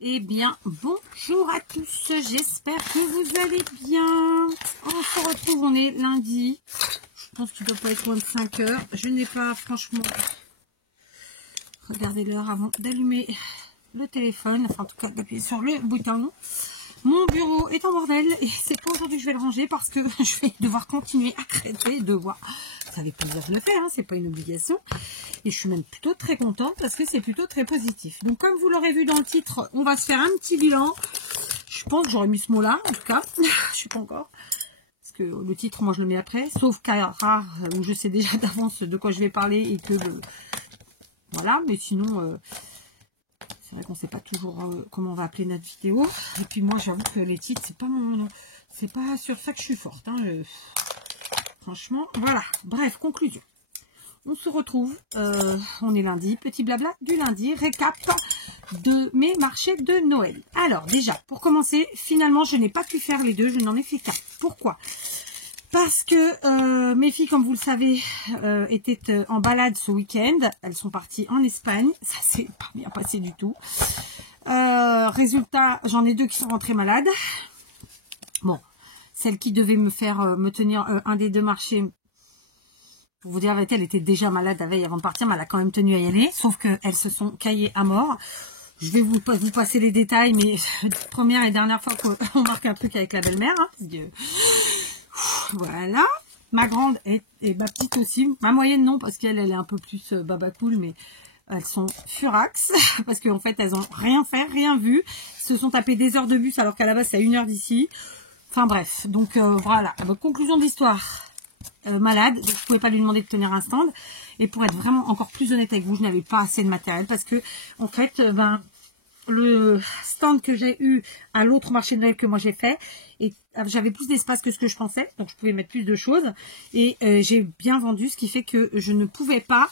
Eh bien, bonjour à tous, j'espère que vous allez bien. On se retrouve, on est lundi. Je pense qu'il ne doit pas être loin de 5 heures. Je n'ai pas, franchement, regardé l'heure avant d'allumer le téléphone. Enfin, en tout cas, d'appuyer sur le bouton. Mon bureau est en bordel et c'est pas aujourd'hui que je vais le ranger parce que je vais devoir continuer à traiter, devoir. Ça fait plaisir de le faire, hein, c'est pas une obligation. Et je suis même plutôt très contente parce que c'est plutôt très positif. Donc comme vous l'aurez vu dans le titre, on va se faire un petit bilan. Je pense que j'aurais mis ce mot-là, en tout cas. Je suis pas encore. Parce que le titre, moi je le mets après. Sauf cas rare où je sais déjà d'avance de quoi je vais parler et que voilà, mais sinon. C'est vrai qu'on ne sait pas toujours comment on va appeler notre vidéo. Et puis moi, j'avoue que les titres, c'est pas sur ça que je suis forte. Hein. Franchement, voilà. Bref, conclusion. On se retrouve, on est lundi, petit blabla du lundi, récap de mes marchés de Noël. Alors déjà, pour commencer, finalement, je n'ai pas pu faire les deux, je n'en ai fait qu'un. Pourquoi ? Parce que mes filles, comme vous le savez, étaient en balade ce week-end. Elles sont parties en Espagne. Ça s'est pas bien passé du tout. Résultat, j'en ai deux qui sont rentrées malades. Bon, celle qui devait me tenir un des deux marchés, pour vous dire la vérité, elle était déjà malade la veille avant de partir, mais elle a quand même tenu à y aller. Sauf qu'elles se sont caillées à mort. Je vais vous passer les détails, mais première et dernière fois qu'on marque un truc avec la belle-mère. Hein, voilà, ma grande et ma petite aussi, ma moyenne non parce qu'elle est un peu plus baba cool, mais elles sont furax parce qu'en fait elles ont rien fait, rien vu, se sont tapées des heures de bus alors qu'à la base c'est à 1 heure d'ici. Enfin bref, donc voilà, donc, conclusion de l'histoire, malade, donc je pouvais pas lui demander de tenir un stand. Et pour être vraiment encore plus honnête avec vous, je n'avais pas assez de matériel parce que en fait le stand que j'ai eu à l'autre marché de Noël que moi j'ai fait, et j'avais plus d'espace que ce que je pensais, donc je pouvais mettre plus de choses, et j'ai bien vendu, ce qui fait que je ne pouvais pas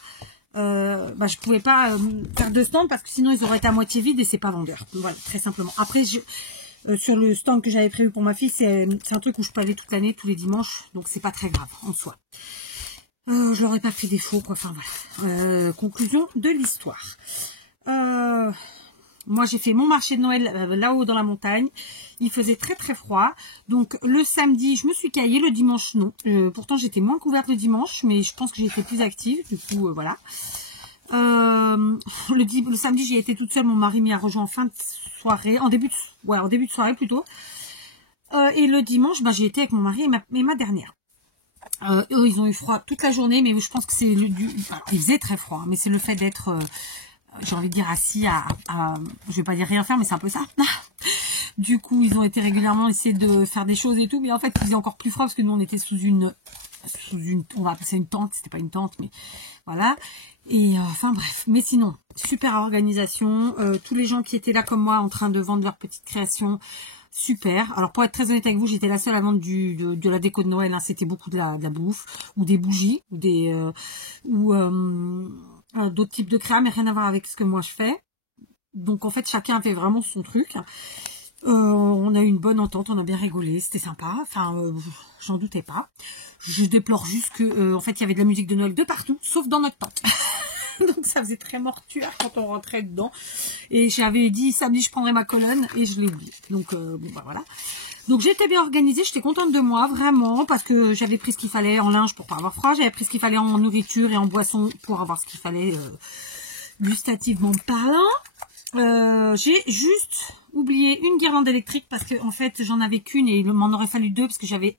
je pouvais pas faire de stand parce que sinon ils auraient été à moitié vides et c'est pas vendeur. Voilà, très simplement. Après sur le stand que j'avais prévu pour ma fille, c'est un truc où je peux aller toute l'année, tous les dimanches, donc c'est pas très grave en soi. Je leur ai pas fait défaut, quoi. Enfin voilà. Conclusion de l'histoire. Moi, j'ai fait mon marché de Noël là-haut dans la montagne. Il faisait très très froid. Donc le samedi, je me suis caillée. Le dimanche, non. Pourtant, j'étais moins couverte le dimanche, mais je pense que j'ai été plus active. Du coup, voilà. Le samedi, j'y ai été toute seule. Mon mari m'y a rejoint en fin de soirée, en début de soirée plutôt. Et le dimanche, j'ai été avec mon mari et ma dernière. Eux, ils ont eu froid toute la journée, mais je pense que c'est il faisait très froid, mais c'est le fait d'être j'ai envie de dire assis je vais pas dire rien faire, mais c'est un peu ça. Du coup, ils ont été régulièrement essayer de faire des choses et tout, mais en fait, il faisait encore plus froid parce que nous, on était sous une, on va appeler ça une tente, c'était pas une tente, mais voilà. Et enfin bref, mais sinon, super organisation. Tous les gens qui étaient là comme moi en train de vendre leur petite création, super. Alors pour être très honnête avec vous, j'étais la seule à vendre de la déco de Noël, hein. C'était beaucoup de la bouffe, ou des bougies, ou d'autres types de créa, mais rien à voir avec ce que moi je fais. Donc en fait, chacun fait vraiment son truc. On a eu une bonne entente, on a bien rigolé, c'était sympa. Enfin, j'en doutais pas. Je déplore juste que, en fait, il y avait de la musique de Noël de partout, sauf dans notre tente. Donc ça faisait très mortuaire quand on rentrait dedans. Et j'avais dit samedi je prendrais ma colonne et je l'ai oublié. Donc voilà. Donc j'étais bien organisée, j'étais contente de moi, vraiment, parce que j'avais pris ce qu'il fallait en linge pour pas avoir froid, j'avais pris ce qu'il fallait en nourriture et en boisson pour avoir ce qu'il fallait gustativement parlant. J'ai juste oublié une guirlande électrique parce que en fait j'en avais qu'une et il m'en aurait fallu deux parce que j'avais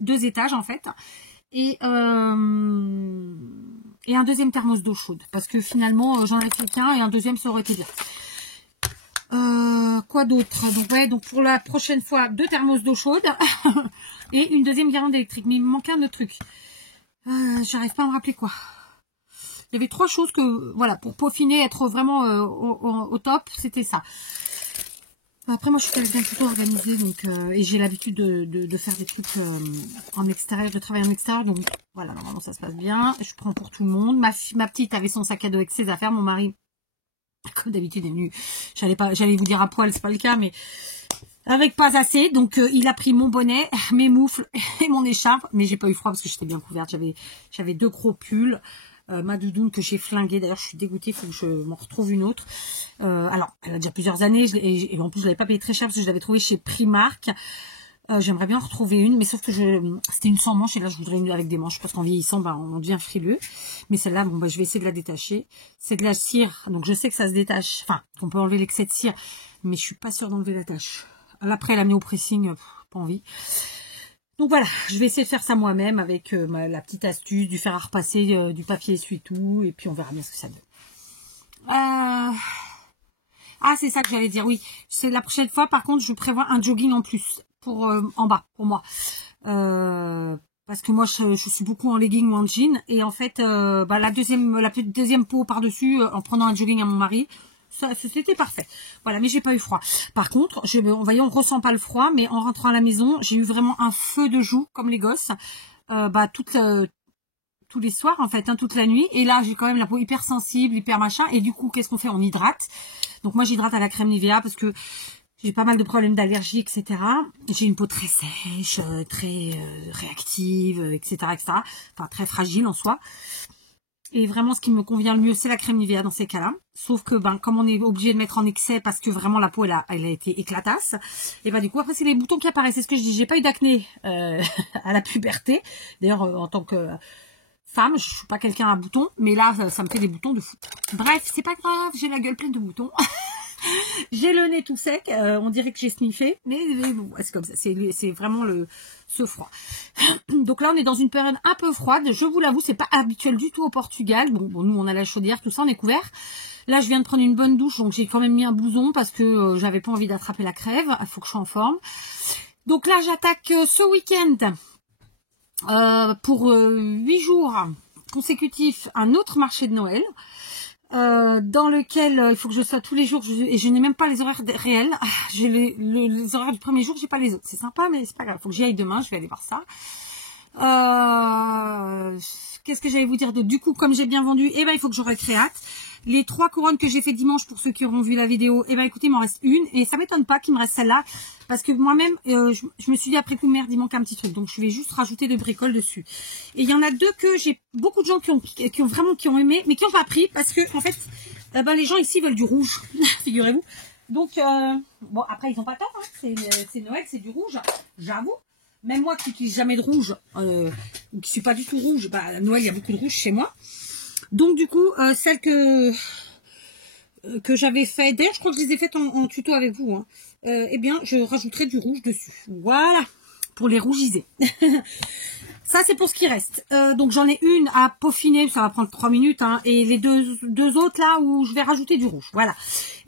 deux étages en fait. Et un deuxième thermos d'eau chaude parce que finalement j'en ai fait qu'un et un deuxième ça aurait été bien. Quoi d'autre? Donc pour la prochaine fois 2 thermos d'eau chaude et une deuxième guirlande électrique, mais il me manquait un autre truc. J'arrive pas à me rappeler quoi. Il y avait 3 choses que voilà, pour peaufiner, être vraiment au top, c'était ça. Après moi je suis quelqu'un plutôt organisé, donc et j'ai l'habitude de faire des trucs en extérieur, de travailler en extérieur, donc voilà, normalement ça se passe bien. Je prends pour tout le monde. Ma petite avait son sac à dos avec ses affaires, mon mari comme d'habitude est venu, j'allais vous dire à poil, c'est pas le cas, mais avec pas assez, donc il a pris mon bonnet, mes moufles et mon écharpe, mais j'ai pas eu froid parce que j'étais bien couverte, j'avais 2 gros pulls, ma doudoune que j'ai flinguée. D'ailleurs, je suis dégoûtée, il faut que je m'en retrouve une autre. Alors, elle a déjà plusieurs années, et en plus, je l'avais pas payée très cher parce que je l'avais trouvée chez Primark. J'aimerais bien en retrouver une, mais sauf que c'était une sans manches, et là, je voudrais une avec des manches, parce qu'en vieillissant, bah, on devient frileux. Mais celle-là, bon, bah, je vais essayer de la détacher. C'est de la cire, donc je sais que ça se détache, enfin, qu'on peut enlever l'excès de cire, mais je suis pas sûre d'enlever la tache. Après, la au pressing, pas envie. Donc voilà, je vais essayer de faire ça moi-même avec la petite astuce du fer à repasser, du papier essuie-tout, et puis on verra bien ce que ça donne. Ah, c'est ça que j'allais dire, oui. C'est la prochaine fois, par contre, je prévois un jogging en plus, pour en bas, pour moi. Parce que moi, je suis beaucoup en legging ou en jean, et en fait, bah, la deuxième peau par-dessus, en prenant un jogging à mon mari, c'était parfait. Voilà, mais j'ai pas eu froid. Par contre, on ressent pas le froid, mais en rentrant à la maison, j'ai eu vraiment un feu de joue, comme les gosses, bah, tous les soirs, en fait, hein, toute la nuit. Et là, j'ai quand même la peau hyper sensible, hyper machin, et du coup, qu'est-ce qu'on fait? On hydrate. Donc moi, j'hydrate à la crème Nivea, parce que j'ai pas mal de problèmes d'allergie, etc. J'ai une peau très sèche, très réactive, etc., etc. Enfin, très fragile en soi. Et vraiment, ce qui me convient le mieux, c'est la crème Nivea dans ces cas-là. Sauf que, ben, comme on est obligé de mettre en excès parce que vraiment la peau, elle a été éclatasse. Et ben, du coup, après, c'est les boutons qui apparaissent. C'est ce que je dis. J'ai pas eu d'acné à la puberté. D'ailleurs, en tant que femme, je suis pas quelqu'un à boutons. Mais là, ça me fait des boutons de fou. Bref, c'est pas grave. J'ai la gueule pleine de boutons. J'ai le nez tout sec, on dirait que j'ai sniffé, mais bon, c'est comme ça, c'est vraiment ce froid. Donc là, on est dans une période un peu froide, je vous l'avoue, c'est pas habituel du tout au Portugal. Bon, nous, on a la chaudière, tout ça, on est couvert. Là, je viens de prendre une bonne douche, donc j'ai quand même mis un blouson parce que j'avais pas envie d'attraper la crève, il faut que je sois en forme. Donc là, j'attaque ce week-end pour 8 jours consécutifs un autre marché de Noël. Dans lequel il faut que je sois tous les jours, et je n'ai même pas les horaires réels. J'ai les horaires du premier jour, j'ai pas les autres. C'est sympa, mais c'est pas grave. Faut que j'y aille demain, je vais aller voir ça. Qu'est-ce que j'allais vous dire du coup, comme j'ai bien vendu, eh ben il faut que je récréate. Les 3 couronnes que j'ai fait dimanche, pour ceux qui auront vu la vidéo, eh ben écoutez, il m'en reste une, et ça m'étonne pas qu'il me reste celle-là, parce que moi-même, je me suis dit après coup, merde, il manque un petit truc, donc je vais juste rajouter de bricole dessus. Et il y en a 2 que j'ai beaucoup de gens qui ont aimé, mais qui n'ont pas pris, parce que en fait, ben les gens ici veulent du rouge, figurez-vous. Donc bon, après ils ont pas tort, hein, c'est Noël, c'est du rouge, j'avoue. Même moi qui n'utilise jamais de rouge, ou qui suis pas du tout rouge, bah à Noël il y a beaucoup de rouge chez moi. Donc du coup, celle que j'avais fait, d'ailleurs je crois que je les ai faites en tuto avec vous, hein, eh bien je rajouterai du rouge dessus. Voilà, pour les rougiser. Ça c'est pour ce qui reste. Donc j'en ai une à peaufiner, ça va prendre 3 minutes, hein, et les deux autres là où je vais rajouter du rouge. Voilà.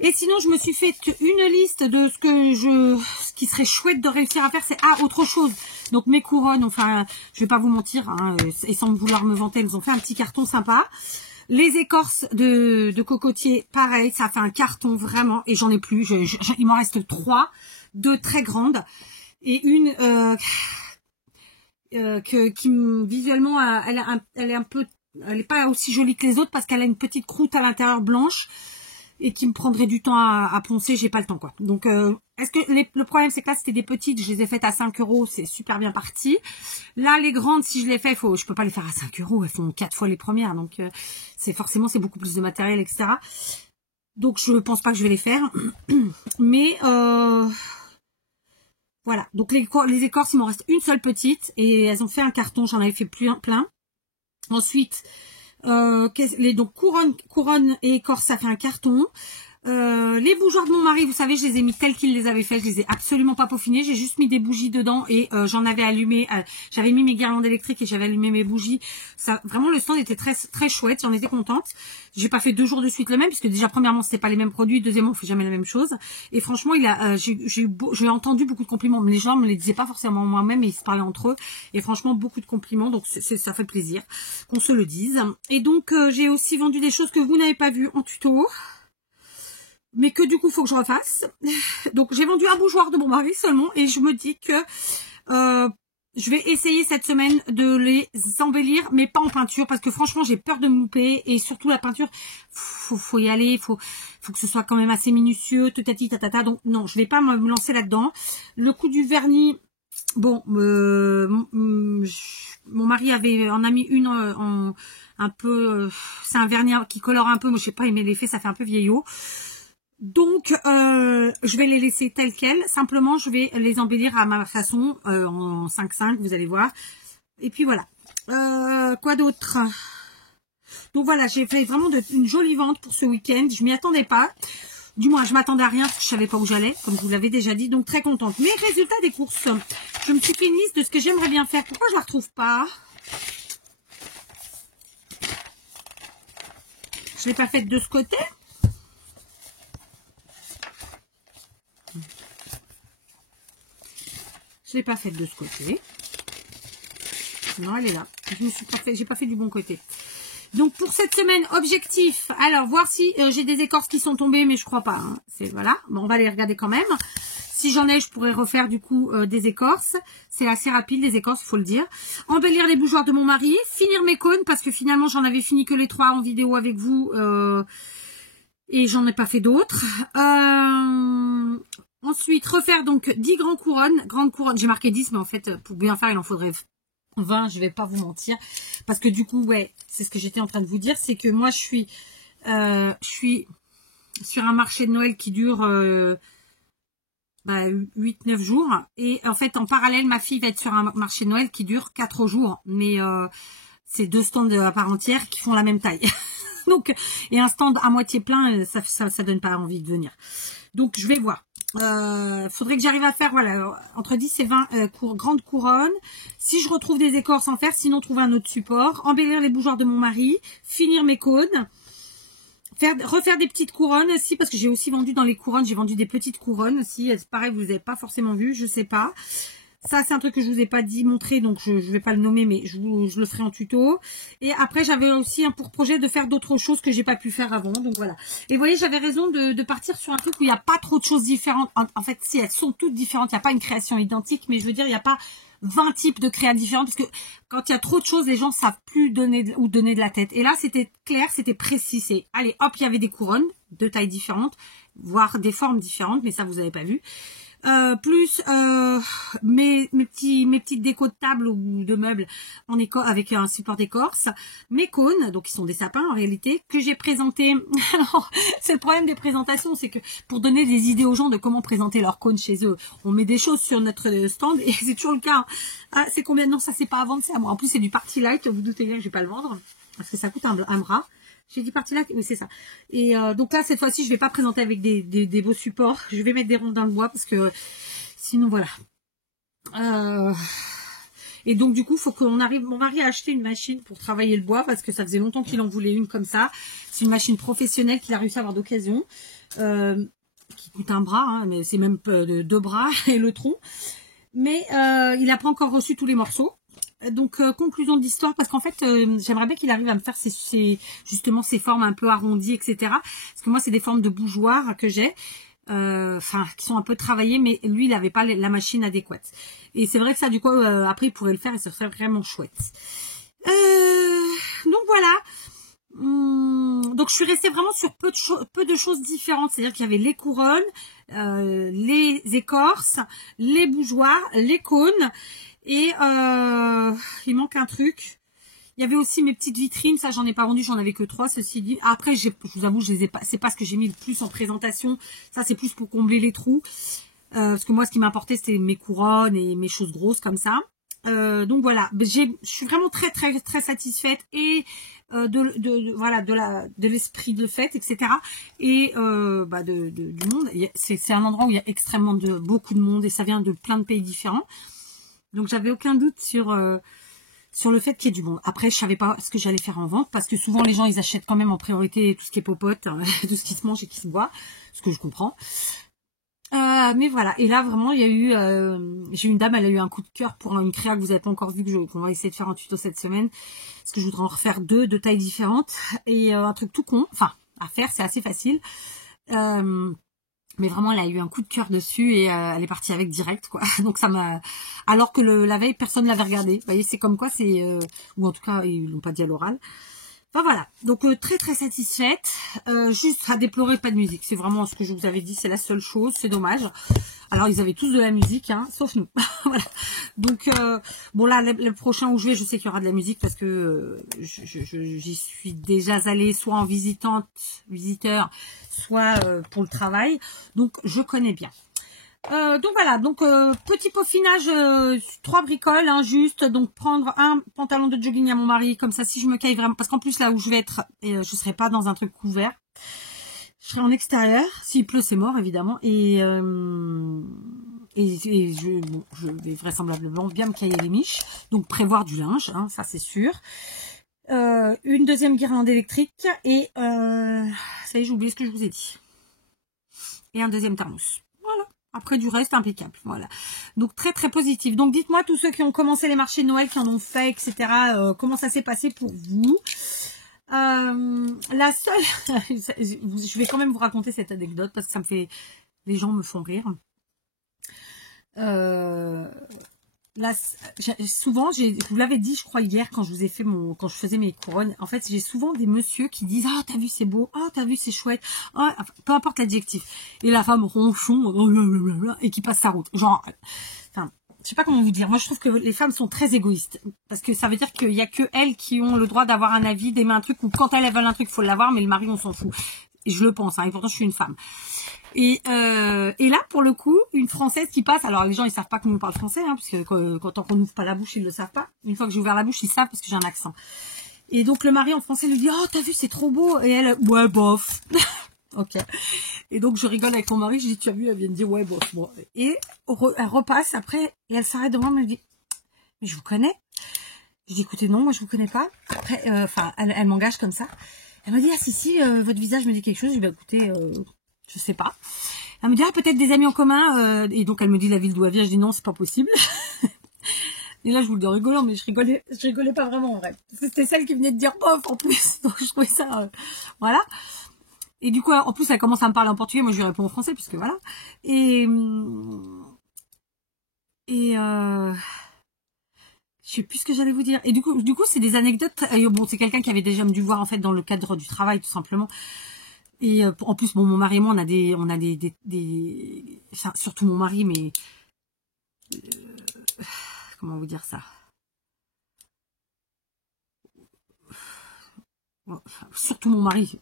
Et sinon je me suis fait une liste de ce qui serait chouette de réussir à faire, c'est autre chose. Donc mes couronnes, enfin je vais pas vous mentir, hein, et sans vouloir me vanter, elles ont fait un petit carton sympa. Les écorces de cocotier, pareil, ça fait un carton vraiment, et j'en ai plus. Il m'en reste 3, 2 très grandes et une qui visuellement elle est pas aussi jolie que les autres parce qu'elle a une petite croûte à l'intérieur blanche et qui me prendrait du temps à poncer, j'ai pas le temps quoi. Donc est-ce que le problème c'est que là c'était des petites, je les ai faites à 5 €, c'est super bien parti. Là les grandes, si je les fais, je peux pas les faire à 5 €, elles font 4 fois les premières, donc c'est beaucoup plus de matériel, etc. Donc je pense pas que je vais les faire. Mais voilà, donc les écorces, il m'en reste une seule petite et elles ont fait un carton, j'en avais fait plein. Ensuite, donc couronne et écorce, ça fait un carton. Les bougeoirs de mon mari, vous savez, je les ai mis tels qu'il les avait fait, je les ai absolument pas peaufinés, j'ai juste mis des bougies dedans et j'en avais allumé, j'avais mis mes guirlandes électriques et j'avais allumé mes bougies. Ça, vraiment le stand était très très chouette, j'en étais contente. J'ai pas fait 2 jours de suite le même puisque déjà premièrement c'était pas les mêmes produits, deuxièmement on fait jamais la même chose. Et franchement j'ai entendu beaucoup de compliments, mais les gens me les disaient pas forcément moi-même, mais ils se parlaient entre eux. Et franchement beaucoup de compliments, donc ça fait plaisir qu'on se le dise. Et donc j'ai aussi vendu des choses que vous n'avez pas vues en tuto, mais que du coup faut que je refasse. Donc j'ai vendu un bougeoir de mon mari seulement et je me dis que je vais essayer cette semaine de les embellir, mais pas en peinture parce que franchement j'ai peur de me louper et surtout la peinture faut y aller, faut que ce soit quand même assez minutieux, tatati tatata. Donc non, je vais pas me lancer là-dedans. Le coup du vernis, Bon, mon mari en a mis une un peu, c'est un vernis qui colore un peu, moi je sais pas aimer l'effet, ça fait un peu vieillot. Donc, je vais les laisser telles quelles. Simplement, je vais les embellir à ma façon, en 5-5, vous allez voir. Et puis voilà. Quoi d'autre? Donc voilà, j'ai fait vraiment une jolie vente pour ce week-end. Je m'y attendais pas. Du moins, je m'attendais à rien parce que je savais pas où j'allais, comme je vous l'avais déjà dit. Donc très contente. Mais résultat des courses, je me suis fait une liste de ce que j'aimerais bien faire. Pourquoi je la retrouve pas? Je l'ai pas faite de ce côté. Je l'ai pas faite de ce côté. Non, elle est là. Je me suis pas fait, j'ai pas fait du bon côté. Donc pour cette semaine, objectif. Alors voir si j'ai des écorces qui sont tombées, mais je crois pas. Hein. C'est voilà. Bon, on va les regarder quand même. Si j'en ai, je pourrais refaire du coup des écorces. C'est assez rapide les écorces, faut le dire. Embellir les bougeoirs de mon mari, finir mes cônes parce que finalement j'en avais fini que les 3 en vidéo avec vous et j'en ai pas fait d'autres. Ensuite refaire donc 10 grandes couronnes. J'ai marqué 10, mais en fait pour bien faire il en faudrait 20, je vais pas vous mentir, parce que du coup, ouais, c'est ce que j'étais en train de vous dire, c'est que moi, je suis sur un marché de Noël qui dure 8-9 jours, et en fait, en parallèle, ma fille va être sur un marché de Noël qui dure 4 jours, mais c'est 2 stands à part entière qui font la même taille. Donc, et un stand à moitié plein, ça donne pas envie de venir. Donc, je vais voir. Faudrait que j'arrive à faire voilà entre 10 et 20 grandes couronnes. Si je retrouve des écorces en fer, sinon trouver un autre support, embellir les bougeoirs de mon mari, finir mes cônes, refaire des petites couronnes aussi, parce que j'ai aussi vendu dans les couronnes, j'ai vendu des petites couronnes aussi. Pareil, vous n'avez pas forcément vu, je sais pas. Ça, c'est un truc que je vous ai pas dit, montré, donc je vais pas le nommer, mais je le ferai en tuto. Et après, j'avais aussi un pour projet de faire d'autres choses que j'ai pas pu faire avant, donc voilà. Et vous voyez, j'avais raison de partir sur un truc où il n'y a pas trop de choses différentes. En fait, si elles sont toutes différentes, il n'y a pas une création identique, mais je veux dire, il n'y a pas 20 types de créas différents, parce que quand il y a trop de choses, les gens savent plus donner de la tête. Et là, c'était clair, c'était précis. Allez, hop, il y avait des couronnes de tailles différentes, voire des formes différentes, mais ça, vous n'avez pas vu. Plus mes petites décos de table ou de meubles en avec un support d'écorce, mes cônes, donc qui sont des sapins en réalité, que j'ai présenté. Alors, c'est le problème des présentations, c'est que pour donner des idées aux gens de comment présenter leurs cônes chez eux, on met des choses sur notre stand et c'est toujours le cas. Ah, c'est combien? Non, ça c'est pas à vendre, c'est à moi. En plus c'est du Party Light, vous doutez bien que je vais pas le vendre parce que ça coûte un bras. J'ai dit Party Light, oui c'est ça. Et donc là cette fois-ci je vais pas présenter avec des beaux supports, je vais mettre des rondins de bois parce que sinon voilà. Et donc du coup faut qu'on arrive. Mon mari a acheté une machine pour travailler le bois parce que ça faisait longtemps qu'il en voulait une comme ça. C'est une machine professionnelle qu'il a réussi à avoir d'occasion, qui coûte un bras, hein, mais c'est même 2 bras et le tronc. Mais il n'a pas encore reçu tous les morceaux. Donc conclusion de l'histoire, parce qu'en fait j'aimerais bien qu'il arrive à me faire justement ces formes un peu arrondies, etc. Parce que moi c'est des formes de bougeoirs que j'ai, qui sont un peu travaillées, mais lui il n'avait pas la machine adéquate. Et c'est vrai que ça du coup après il pourrait le faire et ce serait vraiment chouette. Donc voilà. Donc je suis restée vraiment sur peu de choses différentes, c'est-à-dire qu'il y avait les couronnes, les écorces, les bougeoirs, les cônes. Et il manque un truc. Il y avait aussi mes petites vitrines, ça j'en ai pas vendu, j'en avais que 3 ceci dit. Après je vous avoue, je les ai pas, c'est pas ce que j'ai mis le plus en présentation. Ça c'est plus pour combler les trous. Parce que moi ce qui m'importait c'était mes couronnes et mes choses grosses comme ça. Donc voilà, je suis vraiment très très très satisfaite et de l'esprit de fête, etc. Et du monde. C'est un endroit où il y a extrêmement beaucoup de monde et ça vient de plein de pays différents. Donc j'avais aucun doute sur le fait qu'il y ait du monde. Après, je savais pas ce que j'allais faire en vente parce que souvent les gens ils achètent quand même en priorité tout ce qui est popote, tout ce qui se mange et qui se boit, ce que je comprends. Mais voilà. Et là vraiment, il y a eu, j'ai eu une dame, elle a eu un coup de cœur pour une créa que vous n'avez pas encore vu, qu'on va essayer de faire un tuto cette semaine, parce que je voudrais en refaire 2 de tailles différentes et un truc tout con, enfin à faire, c'est assez facile. Mais vraiment, elle a eu un coup de cœur dessus et elle est partie avec direct, quoi. Donc ça m'a. Alors que la veille, personne l'avait regardé. Vous voyez, c'est comme quoi, ou en tout cas, ils l'ont pas dit à l'oral. Enfin voilà, donc très très satisfaite. Juste à déplorer, pas de musique. C'est vraiment ce que je vous avais dit, c'est la seule chose, c'est dommage. Alors ils avaient tous de la musique, hein, sauf nous. Voilà. Donc bon là, le prochain où je vais, je sais qu'il y aura de la musique parce que j'y suis déjà allée soit en visiteur, soit pour le travail. Donc je connais bien. Donc voilà, donc petit peaufinage, 3 bricoles, hein, juste, donc prendre un pantalon de jogging à mon mari, comme ça si je me caille vraiment, parce qu'en plus là où je vais être, je serai pas dans un truc couvert, je serai en extérieur, s'il pleut c'est mort évidemment, et je vais vraisemblablement bien me cailler les miches, donc prévoir du linge, hein, ça c'est sûr. Une deuxième guirlande électrique, et ça y est, j'ai oublié ce que je vous ai dit. Et un deuxième thermos. Voilà. Après du reste, impeccable. Voilà. Donc très très positif. Donc dites-moi tous ceux qui ont commencé les marchés de Noël, qui en ont fait, etc. Comment ça s'est passé pour vous. La seule, je vais quand même vous raconter cette anecdote parce que ça me fait, les gens me font rire. Là, souvent, je vous l'avais dit, je crois hier quand je vous ai fait quand je faisais mes couronnes. En fait, j'ai souvent des messieurs qui disent ah t'as vu c'est beau, ah t'as vu c'est chouette, ah enfin, peu importe l'adjectif. Et la femme ronchon et qui passe sa route. Genre, enfin, je sais pas comment vous dire. Moi, je trouve que les femmes sont très égoïstes parce que ça veut dire qu'il y a que elles qui ont le droit d'avoir un avis, d'aimer un truc ou quand elles veulent un truc, faut l'avoir, mais le mari on s'en fout. Et je le pense, hein, et pourtant je suis une femme. Et là, pour le coup, une Française qui passe, alors les gens ils savent pas que nous parle français, hein, parce que quand on n'ouvre pas la bouche, ils le savent pas. Une fois que j'ai ouvert la bouche, ils savent parce que j'ai un accent. Et donc le mari en français lui dit, oh t'as vu c'est trop beau, et elle, ouais bof. Ok. Et donc je rigole avec mon mari, je dis tu as vu, elle vient de dire ouais bof. Bon. Et elle repasse après et elle s'arrête devant moi, elle me dit, mais je vous connais. Je dis écoutez non, moi je vous connais pas. Après, enfin elle m'engage comme ça. Elle m'a dit ah si votre visage me dit quelque chose. Je dis bah écoutez. Je sais pas. Elle me dit, ah, peut-être des amis en commun. Et donc, elle me dit la ville d'où elle vient. Je dis, non, c'est pas possible. Et là, je vous le dis en rigolant, mais je rigolais pas vraiment, en vrai. C'était celle qui venait de dire bof, en plus. Donc, je trouvais ça, voilà. Et du coup, en plus, elle commence à me parler en portugais. Moi, je lui réponds en français, puisque voilà. Et je sais plus ce que j'allais vous dire. Et du coup, c'est des anecdotes. Bon, c'est quelqu'un qui avait déjà dû voir, en fait, dans le cadre du travail, tout simplement. Et en plus, bon, mon mari et moi, on a des enfin, surtout mon mari, mais comment vous dire ça, surtout mon mari.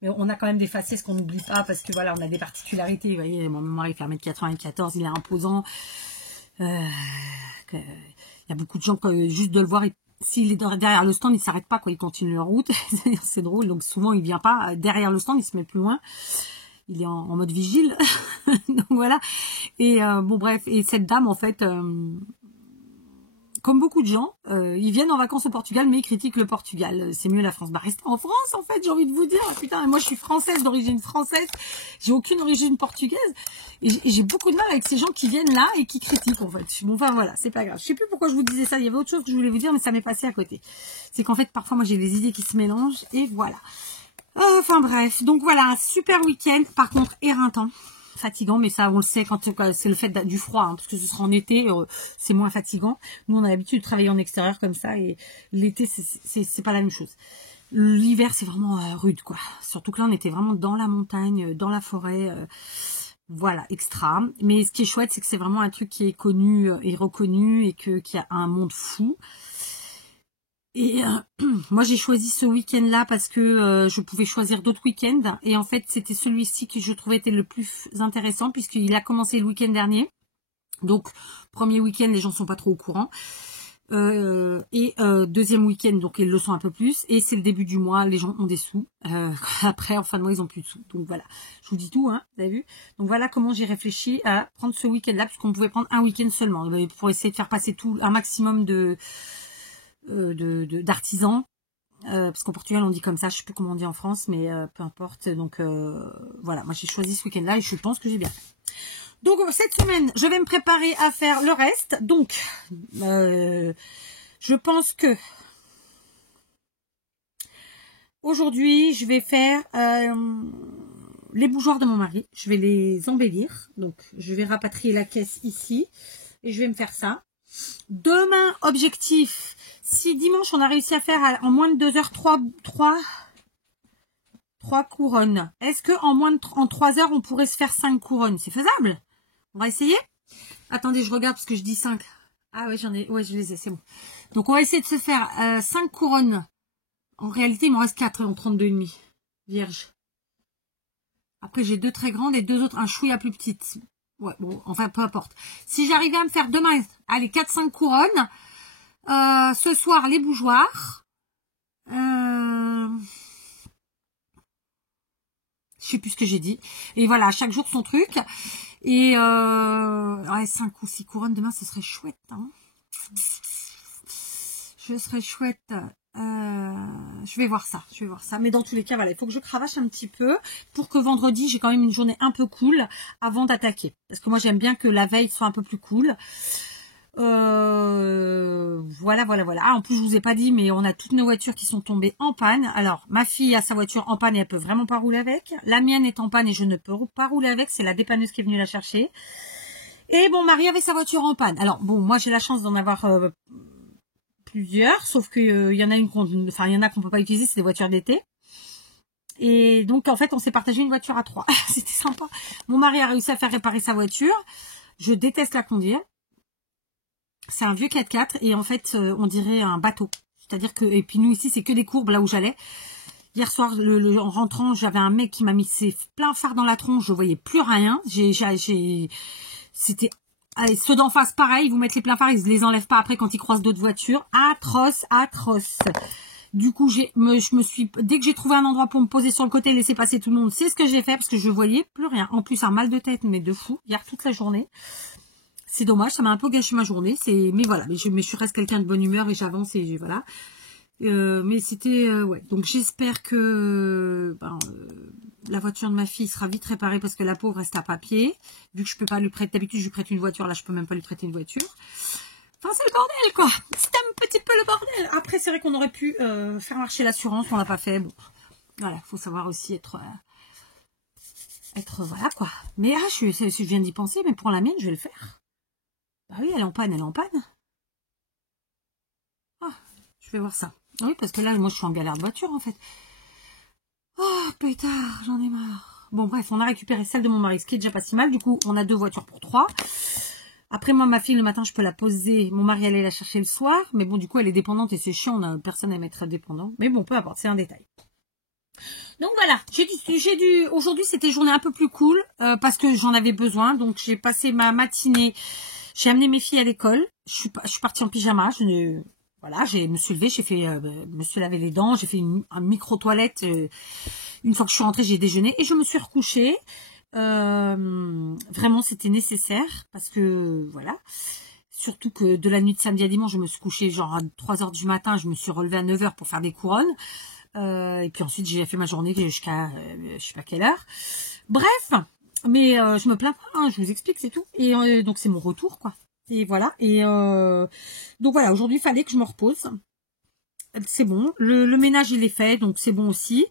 Mais on a quand même des faciès qu'on n'oublie pas parce que voilà, on a des particularités. Vous voyez, mon mari fait 1m94, il est imposant. Il y a beaucoup de gens que juste de le voir, s'il est derrière le stand, il s'arrête pas, quoi. Il continue leur route. C'est drôle. Donc souvent, il vient pas derrière le stand, il se met plus loin. Il est en mode vigile. Donc voilà. Et bon bref. Et cette dame, en fait, comme beaucoup de gens, ils viennent en vacances au Portugal, mais ils critiquent le Portugal. C'est mieux la France. Bah restez en France, en fait. J'ai envie de vous dire. Putain, moi je suis française, d'origine française. J'ai aucune origine portugaise. Et j'ai beaucoup de mal avec ces gens qui viennent là et qui critiquent, en fait. Bon, enfin voilà, c'est pas grave. Je sais plus pourquoi je vous disais ça. Il y avait autre chose que je voulais vous dire, mais ça m'est passé à côté. C'est qu'en fait, parfois, moi j'ai des idées qui se mélangent. Et voilà. Enfin bref. Donc voilà, un super week-end. Par contre, éreintant. Fatigant, mais ça on le sait quand c'est le fait du froid, hein, parce que ce sera en été, c'est moins fatigant. Nous on a l'habitude de travailler en extérieur comme ça, et l'été c'est pas la même chose. L'hiver c'est vraiment rude, quoi. Surtout que là on était vraiment dans la montagne, dans la forêt, voilà, extra. Mais ce qui est chouette, c'est que c'est vraiment un truc qui est connu et reconnu, et qui a un monde fou. Et moi j'ai choisi ce week-end-là parce que je pouvais choisir d'autres week-ends, et en fait c'était celui-ci que je trouvais était le plus intéressant puisqu'il a commencé le week-end dernier. Donc premier week-end les gens sont pas trop au courant, et deuxième week-end donc ils le sont un peu plus, et c'est le début du mois, les gens ont des sous, après en fin de mois ils ont plus de sous. Donc voilà, je vous dis tout, hein, vous avez vu. Donc voilà comment j'ai réfléchi à prendre ce week-end-là, puisqu'on pouvait prendre un week-end seulement pour essayer de faire passer un maximum d'artisans, parce qu'au Portugal on dit comme ça, je sais plus comment on dit en France, mais peu importe. Donc voilà, moi j'ai choisi ce week-end là et je pense que j'ai bien fait. Donc cette semaine je vais me préparer à faire le reste. Donc je pense que aujourd'hui je vais faire les bougeoirs de mon mari, je vais les embellir. Donc je vais rapatrier la caisse ici et je vais me faire ça. Demain, objectif. Si dimanche, on a réussi à faire en moins de 2 heures 3 couronnes, est-ce que en 3 heures, on pourrait se faire 5 couronnes? C'est faisable? On va essayer? Attendez, je regarde parce que je dis 5. Ah ouais, ouais, je les ai, c'est bon. Donc, on va essayer de se faire 5 couronnes. En réalité, il m'en reste 4 en 32,5. Vierge. Après, j'ai 2 très grandes et 2 autres, un chouïa plus petites. Ouais, bon, enfin, peu importe. Si j'arrivais à me faire demain, allez, 4-5 couronnes, ce soir, les bougeoirs. Je sais plus ce que j'ai dit. Et voilà, chaque jour son truc. Et ouais, 5 ou 6 couronnes demain, ce serait chouette. Hein, je serais chouette. Je vais voir ça. Mais dans tous les cas, voilà, il faut que je cravache un petit peu pour que vendredi, j'ai quand même une journée un peu cool avant d'attaquer. Parce que moi, j'aime bien que la veille soit un peu plus cool. Voilà. Ah, en plus, je vous ai pas dit, mais on a toutes nos voitures qui sont tombées en panne. Alors, ma fille a sa voiture en panne et elle peut vraiment pas rouler avec. La mienne est en panne et je ne peux pas rouler avec. C'est la dépanneuse qui est venue la chercher. Et bon, Marie avait sa voiture en panne. Alors, bon, moi, j'ai la chance d'en avoir plusieurs, sauf que y en a il y en a qu'on peut pas utiliser, c'est des voitures d'été. Et donc, en fait, on s'est partagé une voiture à 3. C'était sympa. Mon mari a réussi à faire réparer sa voiture. Je déteste la conduire. C'est un vieux 4x4 et en fait, on dirait un bateau. C'est-à-dire que, et puis nous ici, c'est que des courbes là où j'allais. Hier soir, en rentrant, j'avais un mec qui m'a mis ses pleins phares dans la tronche. Je voyais plus rien. C'était, allez, ceux d'en face, pareil. Vous mettez les pleins phares, ils les enlèvent pas après quand ils croisent d'autres voitures. Atroce. Du coup, dès que j'ai trouvé un endroit pour me poser sur le côté et laisser passer tout le monde, c'est ce que j'ai fait parce que je voyais plus rien. En plus, un mal de tête, mais de fou, hier toute la journée. C'est dommage, ça m'a un peu gâché ma journée. Mais voilà, mais je reste quelqu'un de bonne humeur et j'avance et voilà. Mais c'était ouais. Donc j'espère que la voiture de ma fille sera vite réparée parce que la pauvre reste à papier. Vu que je peux pas lui prêter, d'habitude je lui prête une voiture, là je peux même pas lui prêter une voiture. Enfin c'est le bordel quoi. C'est un petit peu le bordel. Après c'est vrai qu'on aurait pu faire marcher l'assurance, on l'a pas fait. Bon, voilà, faut savoir aussi être voilà quoi. Mais je viens d'y penser, mais pour la mienne je vais le faire. Bah oui, elle est en panne. Ah, je vais voir ça. Oui, parce que là, moi, je suis en galère de voiture, en fait. Oh, pétard, j'en ai marre. Bon, bref, on a récupéré celle de mon mari, ce qui est déjà pas si mal. Du coup, on a 2 voitures pour 3. Après, moi, ma fille, le matin, je peux la poser. Mon mari allait la chercher le soir. Mais bon, du coup, elle est dépendante et c'est chiant. On a personne à mettre dépendant. Mais bon, peu importe, c'est un détail. Donc voilà, aujourd'hui, c'était journée un peu plus cool parce que j'en avais besoin. Donc, j'ai passé ma matinée. J'ai amené mes filles à l'école. Je suis partie en pyjama. Voilà, je me suis levée, j'ai fait, me suis lavé les dents, j'ai fait un micro toilette. Une fois que je suis rentrée, j'ai déjeuné et je me suis recouchée. Vraiment, c'était nécessaire parce que voilà. Surtout que de la nuit de samedi à dimanche, je me suis couchée genre à 3 heures du matin. Je me suis relevée à 9 heures pour faire des couronnes. Et puis ensuite, j'ai fait ma journée jusqu'à je sais pas quelle heure. Bref. Mais je me plains pas, hein, je vous explique, c'est tout. Et donc c'est mon retour, quoi. Et voilà. Et donc voilà, aujourd'hui, il fallait que je me repose. C'est bon. Le ménage, il est fait, donc c'est bon aussi.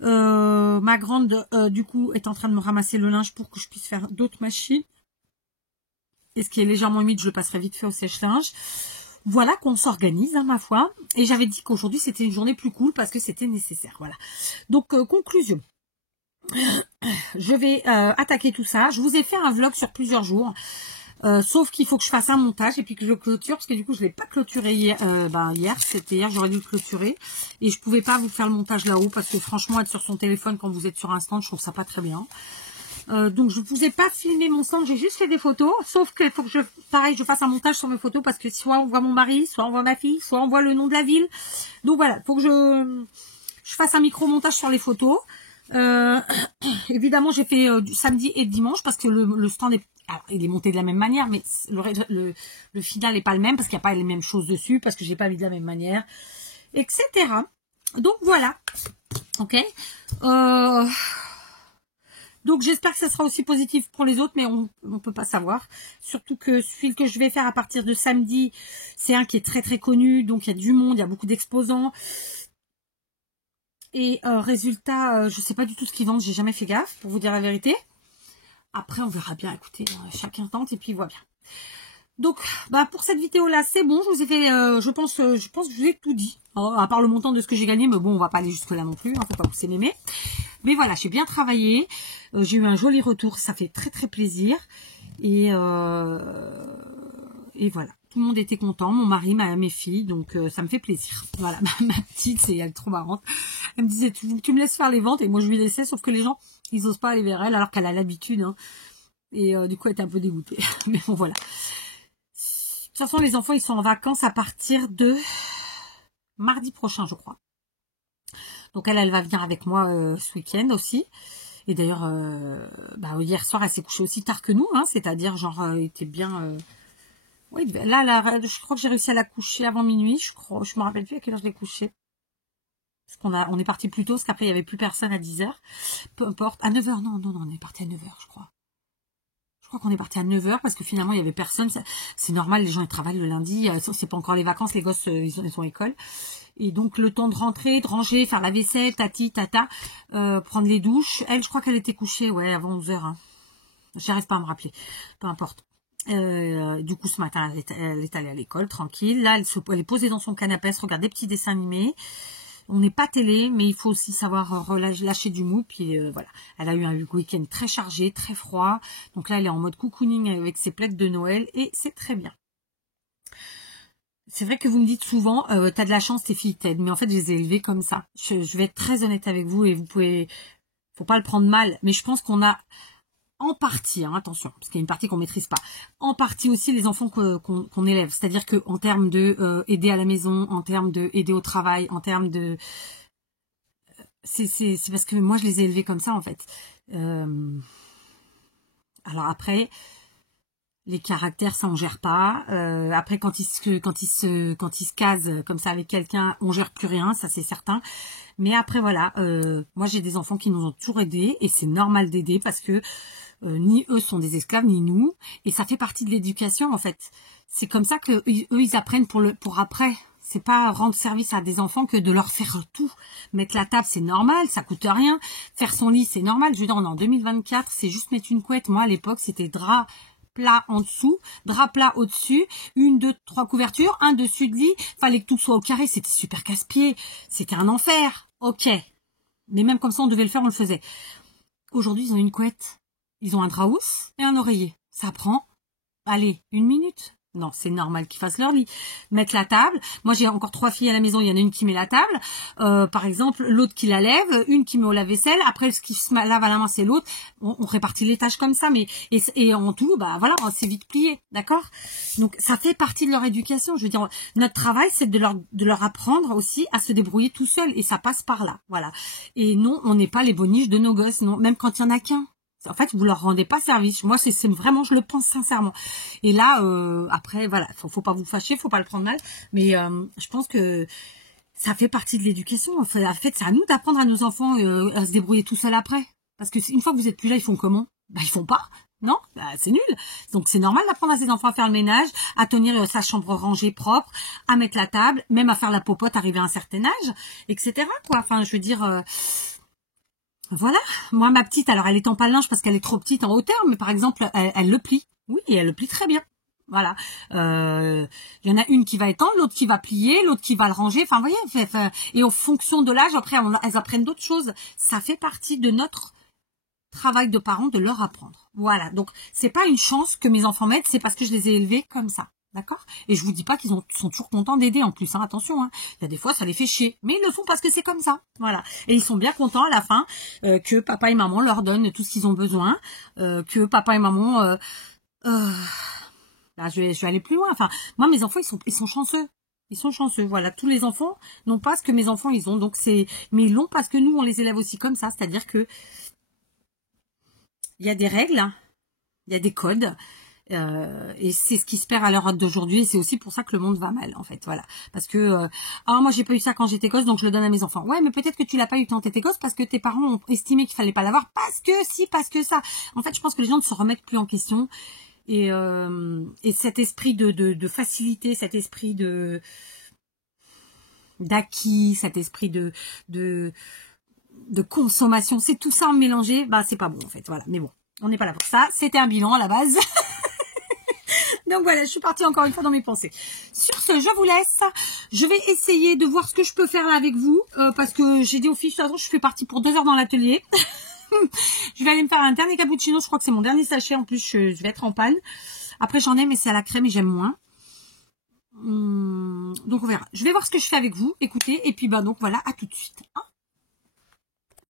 Ma grande, du coup, est en train de me ramasser le linge pour que je puisse faire d'autres machines. Et ce qui est légèrement humide, je le passerai vite fait au sèche-linge. Voilà qu'on s'organise, hein, ma foi. Et j'avais dit qu'aujourd'hui, c'était une journée plus cool parce que c'était nécessaire. Voilà. Donc, conclusion. Je vais attaquer tout ça. Je vous ai fait un vlog sur plusieurs jours. Sauf qu'il faut que je fasse un montage et puis que je le clôture. Parce que du coup, je ne l'ai pas clôturé hier. C'était hier, j'aurais dû le clôturer. Et je pouvais pas vous faire le montage là-haut. Parce que franchement, être sur son téléphone quand vous êtes sur un stand, je trouve ça pas très bien. Donc, je ne vous ai pas filmé mon stand. J'ai juste fait des photos. Sauf qu'il faut que je fasse un montage sur mes photos. Parce que soit on voit mon mari, soit on voit ma fille, soit on voit le nom de la ville. Donc, voilà. Il faut que je fasse un micro-montage sur les photos. Évidemment, j'ai fait du samedi et dimanche parce que le stand est, alors, il est monté de la même manière, mais le final n'est pas le même parce qu'il n'y a pas les mêmes choses dessus, parce que j'ai pas mis de la même manière, etc. Donc voilà, ok. Donc j'espère que ça sera aussi positif pour les autres, mais on peut pas savoir. Surtout que celui que je vais faire à partir de samedi, c'est un qui est très très connu, donc il y a du monde, il y a beaucoup d'exposants. Et résultat, je sais pas du tout ce qu'ils vendent, j'ai jamais fait gaffe, pour vous dire la vérité. Après, on verra bien, écoutez, chacun tente et puis il voit bien. Donc, bah pour cette vidéo-là, c'est bon. Je vous ai fait, je pense que je vous ai tout dit. Alors, à part le montant de ce que j'ai gagné, mais bon, on va pas aller jusque là non plus. Hein, faut pas pousser mémé. Mais voilà, j'ai bien travaillé. J'ai eu un joli retour. Ça fait très très plaisir. Et voilà. Tout le monde était content. Mon mari, mes filles. Donc, ça me fait plaisir. Voilà. Ma petite, elle est trop marrante. Elle me disait, tu me laisses faire les ventes. Et moi, je lui laissais. Sauf que les gens, ils osent pas aller vers elle alors qu'elle a l'habitude. Hein. Et du coup, elle était un peu dégoûtée. Mais bon, voilà. De toute façon, les enfants, ils sont en vacances à partir de mardi prochain, je crois. Donc, elle va venir avec moi ce week-end aussi. Et d'ailleurs, hier soir, elle s'est couchée aussi tard que nous. Hein, c'est-à-dire, genre, elle était bien... Oui, là, je crois que j'ai réussi à la coucher avant minuit. Je me rappelle plus à quelle heure je l'ai couchée. Parce on est parti plus tôt, parce qu'après, il n'y avait plus personne à 10h. Peu importe. À 9h, non, on est parti à 9h, je crois. Je crois qu'on est parti à 9h parce que finalement, il y avait personne. C'est normal, les gens ils travaillent le lundi. C'est pas encore les vacances, les gosses, ils sont à l'école. Et donc, le temps de rentrer, de ranger, faire la vaisselle, tati, tata, prendre les douches. Elle, je crois qu'elle était couchée, ouais, avant 11h. Hein. J'arrive pas à me rappeler. Peu importe. Du coup, ce matin, elle est allée à l'école, tranquille. Là, elle est posée dans son canapé, elle se regarde des petits dessins animés. On n'est pas télé, mais il faut aussi savoir lâcher du mou. Puis voilà, elle a eu un week-end très chargé, très froid. Donc là, elle est en mode cocooning avec ses plaques de Noël et c'est très bien. C'est vrai que vous me dites souvent, t'as de la chance, tes filles t'aident. Mais en fait, je les ai élevées comme ça. Je vais être très honnête avec vous et faut pas le prendre mal. Mais je pense qu'on a en partie, hein, attention, parce qu'il y a une partie qu'on maîtrise pas. En partie aussi les enfants qu'on élève, c'est-à-dire que en termes de aider à la maison, en termes de aider au travail, en termes de, c'est parce que moi je les ai élevés comme ça en fait. Alors après, les caractères ça on gère pas. Après quand ils se casent comme ça avec quelqu'un, on gère plus rien, ça c'est certain. Mais après voilà, moi j'ai des enfants qui nous ont toujours aidés et c'est normal d'aider parce que ni eux sont des esclaves, ni nous. Et ça fait partie de l'éducation, en fait. C'est comme ça que eux, ils apprennent pour après. C'est pas rendre service à des enfants que de leur faire tout. Mettre la table, c'est normal, ça coûte rien. Faire son lit, c'est normal. Je veux dire, on est en 2024, c'est juste mettre une couette. Moi, à l'époque, c'était drap plat en dessous, drap plat au-dessus, 1, 2, 3 couvertures, un dessus de lit. Fallait que tout soit au carré, c'était super casse-pied. C'était un enfer. Ok. Mais même comme ça, on devait le faire, on le faisait. Aujourd'hui, ils ont une couette. Ils ont un drap housse et un oreiller. Ça prend, allez, 1 minute. Non, c'est normal qu'ils fassent leur lit. Mettre la table. Moi, j'ai encore 3 filles à la maison. Il y en a une qui met la table. Par exemple, l'autre qui la lève. Une qui met au lave-vaisselle. Après, ce qui se lave à la main, c'est l'autre. On répartit les tâches comme ça. Mais et en tout, bah voilà, c'est vite plié. D'accord? Donc, ça fait partie de leur éducation. Je veux dire, notre travail, c'est de leur apprendre aussi à se débrouiller tout seul. Et ça passe par là. Voilà. Et non, on n'est pas les boniches de nos gosses. Non, même quand il y en a qu'un. En fait, vous leur rendez pas service. Moi, c'est vraiment, je le pense sincèrement. Et là, après, voilà, faut pas vous fâcher, faut pas le prendre mal. Mais je pense que ça fait partie de l'éducation. En fait, c'est à nous d'apprendre à nos enfants à se débrouiller tout seuls après. Parce que une fois que vous êtes plus là, ils font comment? Bah, ils font pas. Non, bah, c'est nul. Donc c'est normal d'apprendre à ses enfants à faire le ménage, à tenir sa chambre rangée propre, à mettre la table, même à faire la popote arrivé à un certain âge, etc. Quoi. Enfin, je veux dire. Voilà, moi ma petite, alors elle étend pas le linge parce qu'elle est trop petite en hauteur, mais par exemple elle le plie, oui, et elle le plie très bien. Voilà, il y en a une qui va étendre, l'autre qui va plier, l'autre qui va le ranger. Enfin, vous voyez, et en fonction de l'âge, après elles apprennent d'autres choses. Ça fait partie de notre travail de parents de leur apprendre. Voilà, donc c'est pas une chance que mes enfants m'aident, c'est parce que je les ai élevés comme ça. D'accord? Et je vous dis pas qu'ils sont toujours contents d'aider en plus, hein, attention. Hein. Il y a des fois, ça les fait chier. Mais ils le font parce que c'est comme ça. Voilà. Et ils sont bien contents à la fin que papa et maman leur donnent tout ce qu'ils ont besoin. Que papa et maman... là, je vais aller plus loin. Enfin, moi, mes enfants, ils sont chanceux. Ils sont chanceux. Voilà. Tous les enfants n'ont pas ce que mes enfants, ils ont. Donc mais ils l'ont parce que nous, on les élève aussi comme ça. C'est-à-dire que il y a des règles, il y a des codes. Et c'est ce qui se perd à l'heure d'aujourd'hui et c'est aussi pour ça que le monde va mal en fait, voilà, parce que moi j'ai pas eu ça quand j'étais gosse donc je le donne à mes enfants. Ouais, mais peut-être que tu l'as pas eu quand t'étais gosse parce que tes parents ont estimé qu'il fallait pas l'avoir parce que si, parce que ça. En fait, je pense que les gens ne se remettent plus en question et cet esprit de facilité, cet esprit d'acquis, cet esprit de consommation, c'est tout ça mélangé, bah c'est pas bon en fait, voilà. Mais bon, on n'est pas là pour ça. C'était un bilan à la base. Donc voilà, je suis partie encore une fois dans mes pensées. Sur ce, je vous laisse. Je vais essayer de voir ce que je peux faire là avec vous. Parce que j'ai dit aux filles, de toute façon, je fais partie pour 2 heures dans l'atelier. Je vais aller me faire un dernier cappuccino. Je crois que c'est mon dernier sachet. En plus, je vais être en panne. Après, j'en ai, mais c'est à la crème et j'aime moins. Donc on verra. Je vais voir ce que je fais avec vous. Écoutez. Et puis, bah donc voilà, à tout de suite. Hein.